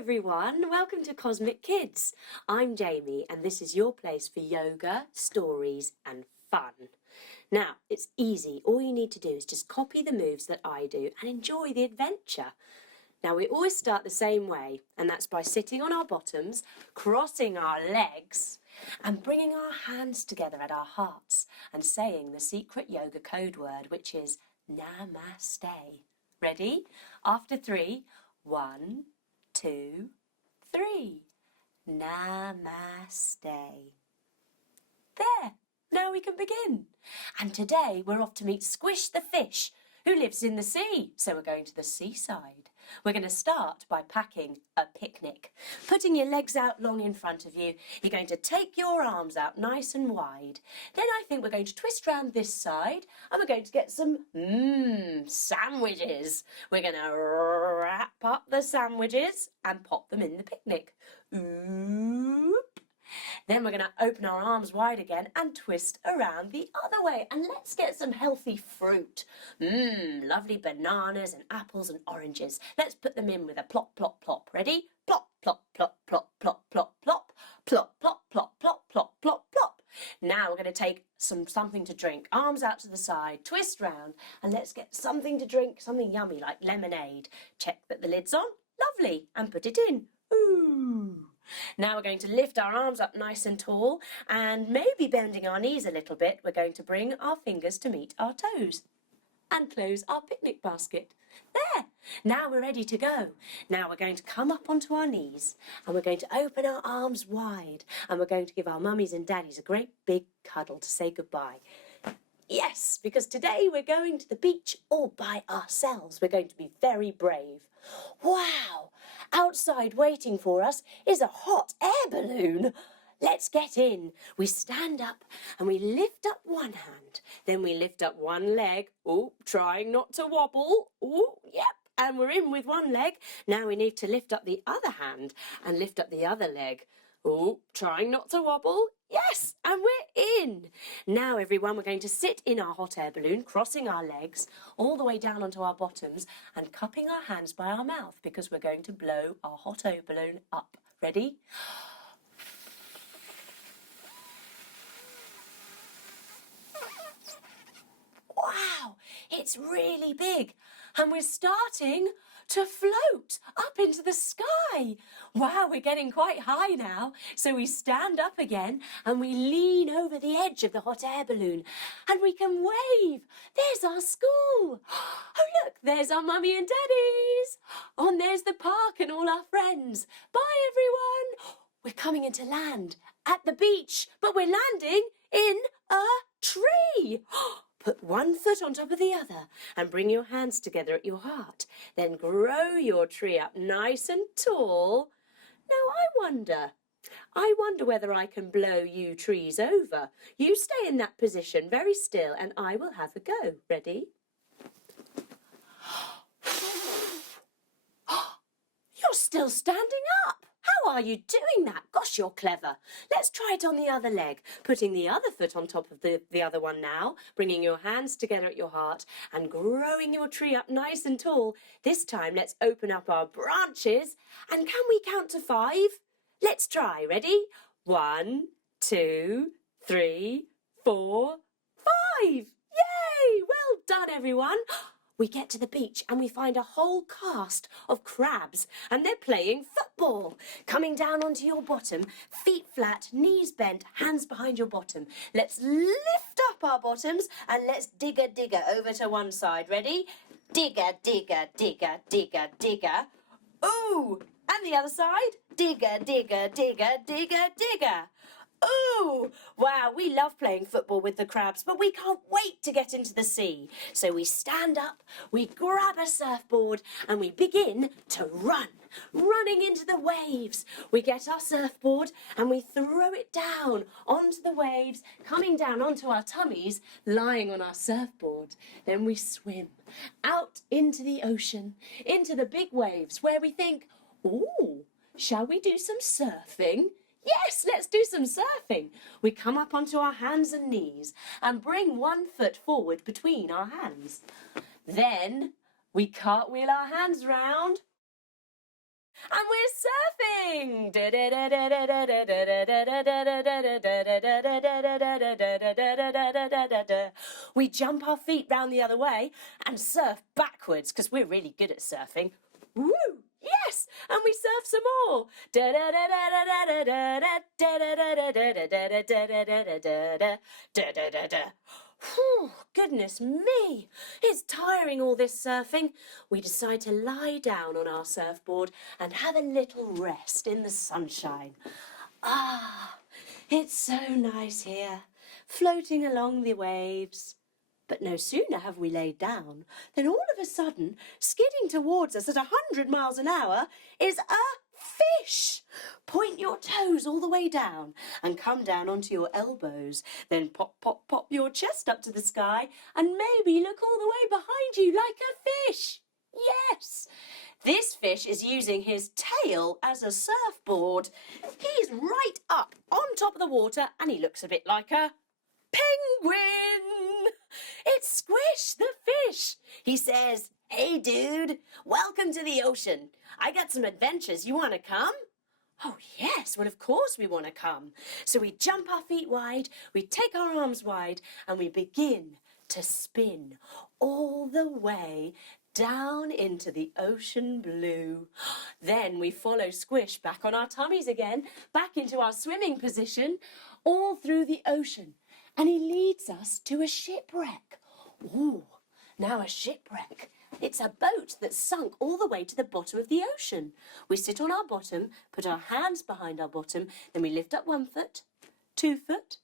everyone, welcome to Cosmic Kids. I'm Jaime and this is your place for yoga, stories and fun. Now, it's easy. All you need to do is just copy the moves that I do and enjoy the adventure. Now, we always start the same way, and that's by sitting on our bottoms, crossing our legs and bringing our hands together at our hearts and saying the secret yoga code word, which is namaste. Ready? After 3, 1, 2, 3. Namaste. There. Now we can begin. And today we're off to meet Squish the Fish, who lives in the sea. So we're going to the seaside. We're going to start by packing a picnic. Putting your legs out long in front of you. You're going to take your arms out nice and wide. Then I think we're going to twist round this side and we're going to get some sandwiches. We're going to wrap up the sandwiches and pop them in the picnic. Oop. Then we're going to open our arms wide again and twist around the other way. And let's get some healthy fruit. Lovely bananas and apples and oranges. Let's put them in with a plop, plop, plop. Ready? Plop, plop, plop, plop, plop, plop, plop. Plop, plop, plop, plop, plop, plop, plop. Now we're going to take something to drink. Arms out to the side, twist round, and let's get something to drink, something yummy like lemonade. Check that the lid's on. Lovely. And put it in. Ooh. Now we're going to lift our arms up nice and tall and maybe bending our knees a little bit. We're going to bring our fingers to meet our toes and close our picnic basket. There! Now we're ready to go. Now we're going to come up onto our knees and we're going to open our arms wide and we're going to give our mummies and daddies a great big cuddle to say goodbye. Yes, because today we're going to the beach all by ourselves. We're going to be very brave. Wow! Outside waiting for us is a hot air balloon. Let's get in. We stand up and we lift up one hand. Then we lift up one leg. Oh, trying not to wobble. Oh, yep. And we're in with one leg. Now we need to lift up the other hand and lift up the other leg. Oh, trying not to wobble. Yes, and we're in. Now, everyone, we're going to sit in our hot air balloon, crossing our legs all the way down onto our bottoms and cupping our hands by our mouth because we're going to blow our hot air balloon up. Ready? Wow, it's really big. And we're starting to float up into the sky. Wow, we're getting quite high now. So we stand up again and we lean over the edge of the hot air balloon and we can wave. There's our school. Oh, look, there's our mummy and daddies. Oh, and there's the park and all our friends. Bye, everyone. We're coming into land at the beach, but we're landing in a tree. Put one foot on top of the other and bring your hands together at your heart. Then grow your tree up nice and tall. Now I wonder whether I can blow you trees over. You stay in that position very still and I will have a go. Ready? You're still standing up. How are you doing that? Gosh, you're clever. Let's try it on the other leg. Putting the other foot on top of the other one now. Bringing your hands together at your heart and growing your tree up nice and tall. This time, let's open up our branches. And can we count to 5? Let's try. Ready? 1, 2, 3, 4, 5. Yay! Well done, everyone. We get to the beach and we find a whole cast of crabs and they're playing football. Coming down onto your bottom, feet flat, knees bent, hands behind your bottom. Let's lift up our bottoms and let's digger over to one side. Ready? Digger, digger, digger, digger, digger. Ooh! And the other side? Digger, digger, digger, digger, digger. Ooh! Wow, we love playing football with the crabs, but we can't wait to get into the sea. So we stand up, we grab a surfboard, and we begin to run. Running into the waves. We get our surfboard and we throw it down onto the waves, coming down onto our tummies, lying on our surfboard. Then we swim out into the ocean, into the big waves, where we think, ooh, shall we do some surfing? Yes, let's do some surfing. We come up onto our hands and knees and bring one foot forward between our hands. Then we cartwheel our hands round And we're surfing! We jump our feet round the other way and surf backwards because we're really good at surfing. Woo! Yes! And we surf some more. Whew, goodness me, it's tiring all this surfing. We decide to lie down on our surfboard and have a little rest in the sunshine. Ah, it's so nice here, floating along the waves. But no sooner have we laid down than all of a sudden, skidding towards us at 100 miles an hour, is a fish. Point your toes all the way down and come down onto your elbows. Then pop, pop, pop your chest up to the sky and maybe look all the way behind you like a fish. Yes, this fish is using his tail as a surfboard. He's right up on top of the water and he looks a bit like a penguin. It's Squish the Fish. He says, "Hey dude, welcome to the ocean. I got some adventures. You want to come?" Oh yes, well of course we want to come. So we jump our feet wide, we take our arms wide and we begin to spin all the way down into the ocean blue. Then we follow Squish back on our tummies again, back into our swimming position, all through the ocean. And he leads us to a shipwreck. Ooh, now a shipwreck. It's a boat that's sunk all the way to the bottom of the ocean. We sit on our bottom, put our hands behind our bottom, then we lift up 1 foot, 2 foot,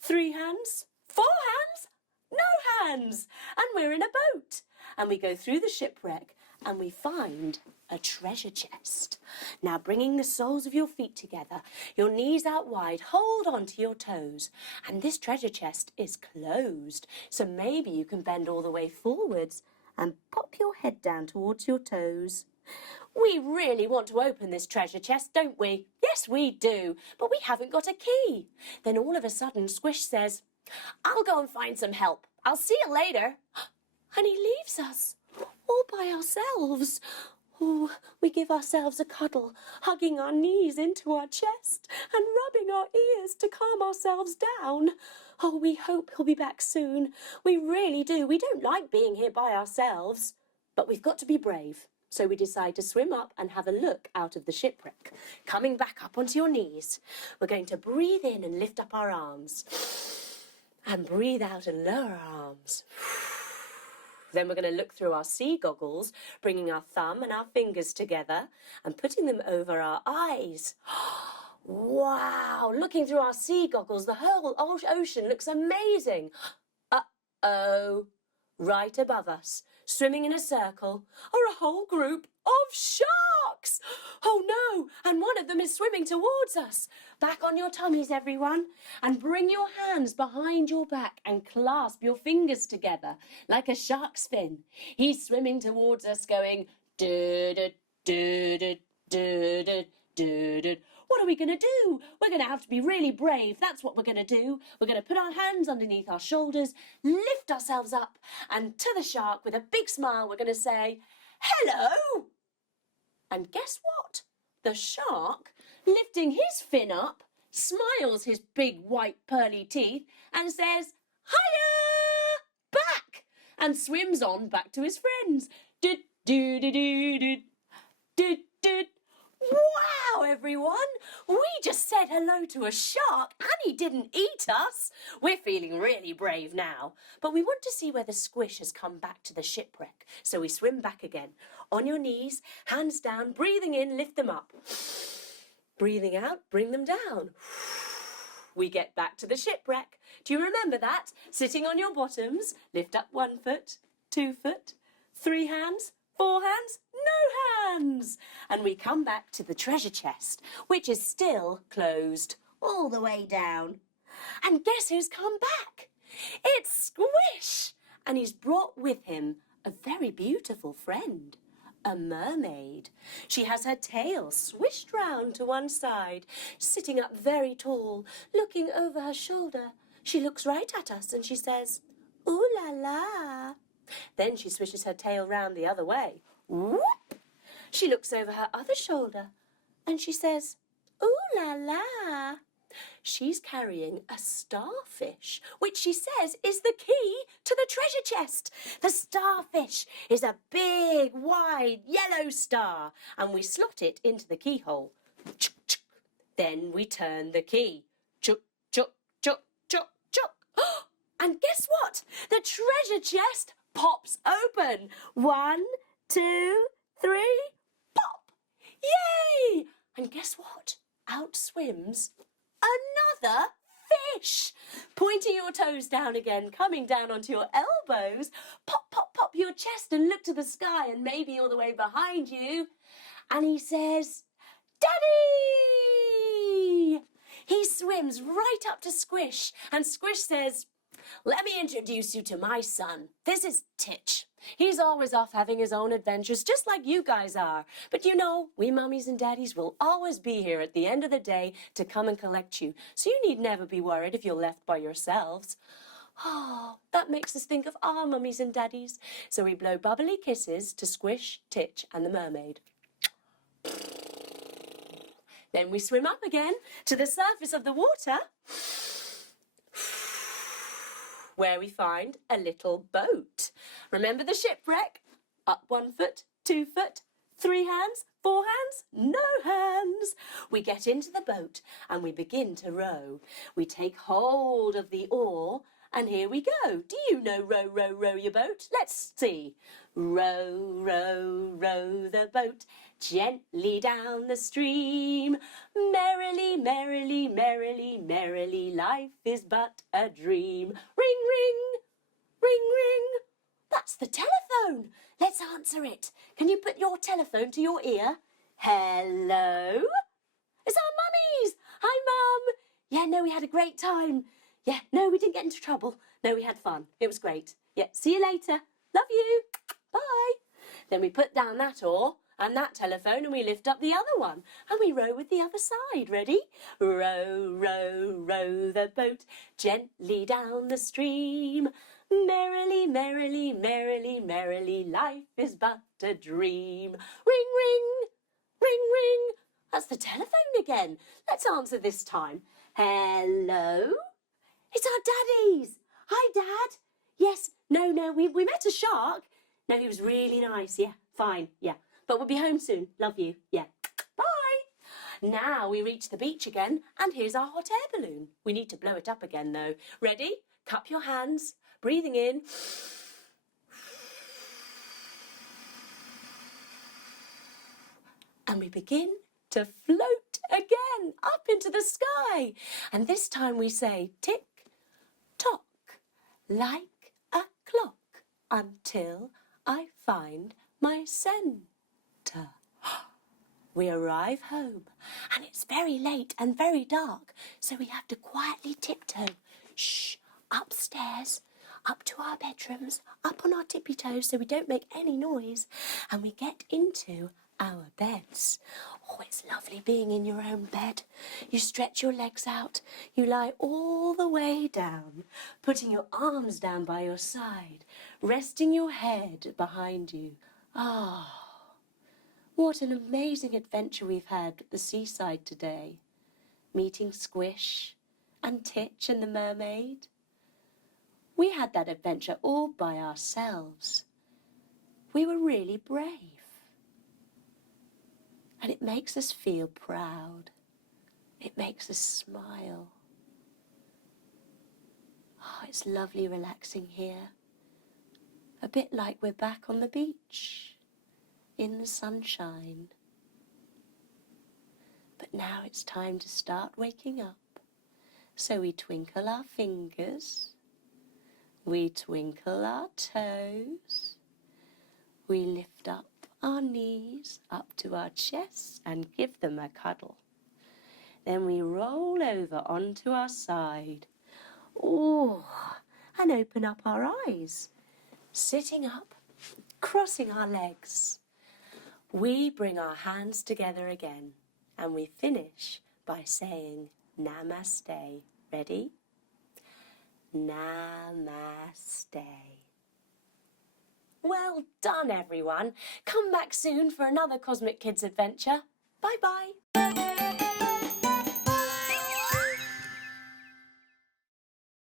3 hands, 4 hands, no hands, and we're in a boat. And we go through the shipwreck and we find a treasure chest. Now bringing the soles of your feet together, your knees out wide, hold on to your toes. And this treasure chest is closed, so maybe you can bend all the way forwards and pop your head down towards your toes. We really want to open this treasure chest, don't we? Yes, we do, but we haven't got a key. Then all of a sudden, Squish says, "I'll go and find some help. I'll see you later." And he leaves us all by ourselves. Oh, we give ourselves a cuddle, hugging our knees into our chest and rubbing our ears to calm ourselves down. Oh, we hope he'll be back soon. We really do. We don't like being here by ourselves. But we've got to be brave. So we decide to swim up and have a look out of the shipwreck. Coming back up onto your knees. We're going to breathe in and lift up our arms. And breathe out and lower our arms. Then we're going to look through our sea goggles, bringing our thumb and our fingers together and putting them over our eyes. Wow, looking through our sea goggles, the whole ocean looks amazing. Uh-oh, right above us, swimming in a circle, are a whole group of sharks. Oh no, and one of them is swimming towards us. Back on your tummies, everyone, and bring your hands behind your back and clasp your fingers together like a shark's fin. He's swimming towards us going, do-do-do-do-do-do-do. What are we going to do? We're going to have to be really brave. That's what we're going to do. We're going to put our hands underneath our shoulders, lift ourselves up, and to the shark with a big smile, we're going to say, "Hello!" And guess what? The shark, lifting his fin up, smiles his big white pearly teeth and says, "Hiya!" back, and swims on back to his friends. Do-do-do-do-do. Wow, everyone! We just said hello to a shark and he didn't eat us. We're feeling really brave now. But we want to see whether Squish has come back to the shipwreck. So we swim back again. On your knees, hands down, breathing in, lift them up. Breathing out, bring them down. We get back to the shipwreck. Do you remember that? Sitting on your bottoms, lift up 1 foot, 2 foot, 3 hands, 4 hands, no hands. And we come back to the treasure chest, which is still closed all the way down. And guess who's come back? It's Squish. And he's brought with him a very beautiful friend, a mermaid. She has her tail swished round to one side, sitting up very tall, looking over her shoulder. She looks right at us and she says, "Ooh la la." Then she swishes her tail round the other way. Whoop! She looks over her other shoulder and she says, "Ooh la la." She's carrying a starfish, which she says is the key to the treasure chest. The starfish is a big, wide, yellow star, and we slot it into the keyhole. Chuk, chuk. Then we turn the key. Chuk, chuk, chuk, chuk, chuk. And guess what? The treasure chest pops open. 1, 2, 3, pop! Yay! And guess what? Out swims another fish. Pointing your toes down again, coming down onto your elbows. Pop, pop, pop your chest and look to the sky and maybe all the way behind you. And he says, "Daddy!" He swims right up to Squish, and Squish says, "Let me introduce you to my son. This is Titch. He's always off having his own adventures, just like you guys are. But you know, we mummies and daddies will always be here at the end of the day to come and collect you, so you need never be worried if you're left by yourselves." Oh, that makes us think of our mummies and daddies. So we blow bubbly kisses to Squish, Titch and the mermaid. Then we swim up again to the surface of the water, where we find a little boat. Remember the shipwreck? Up 1 foot, 2 foot, 3 hands, 4 hands, no hands. We get into the boat and we begin to row. We take hold of the oar and here we go. Do you know row, row, row your boat? Let's see. Row, row, row the boat gently down the stream. Merrily, merrily, merrily, merrily, life is but a dream. Ring, ring, ring, ring. That's the telephone. Let's answer it. Can you put your telephone to your ear? Hello? It's our mummies. Hi, Mum. Yeah, no, we had a great time. Yeah, no, we didn't get into trouble. No, we had fun. It was great. Yeah, see you later. Love you. Bye. Then we put down that oar and that telephone and we lift up the other one and we row with the other side. Ready? Row, row, row the boat gently down the stream. Merrily, merrily, merrily, merrily, life is but a dream. Ring, ring, ring, ring. That's the telephone again. Let's answer this time. Hello? It's our daddies. Hi, Dad. Yes, no, we met a shark. No, he was really nice. Yeah, fine, yeah. But we'll be home soon. Love you. Yeah. Bye. Now we reach the beach again, and here's our hot air balloon. We need to blow it up again, though. Ready? Cup your hands. Breathing in. And we begin to float again up into the sky. And this time we say tick, tock, like a clock, until I find my centre. We arrive home and it's very late and very dark, so we have to quietly tiptoe, upstairs, up to our bedrooms, up on our tippy toes so we don't make any noise, and we get into our beds. Oh, it's lovely being in your own bed. You stretch your legs out, you lie all the way down, putting your arms down by your side, resting your head behind you. Ah, what an amazing adventure we've had at the seaside today. Meeting Squish and Titch and the mermaid. We had that adventure all by ourselves. We were really brave. And it makes us feel proud. It makes us smile. Oh, it's lovely relaxing here. A bit like we're back on the beach, in the sunshine. But now it's time to start waking up. So we twinkle our fingers. We twinkle our toes. We lift up our knees up to our chests and give them a cuddle. Then we roll over onto our side. Oh, and open up our eyes. Sitting up, crossing our legs. We bring our hands together again and we finish by saying namaste. Ready? Namaste. Well done, everyone. Come back soon for another Cosmic Kids adventure. Bye-bye.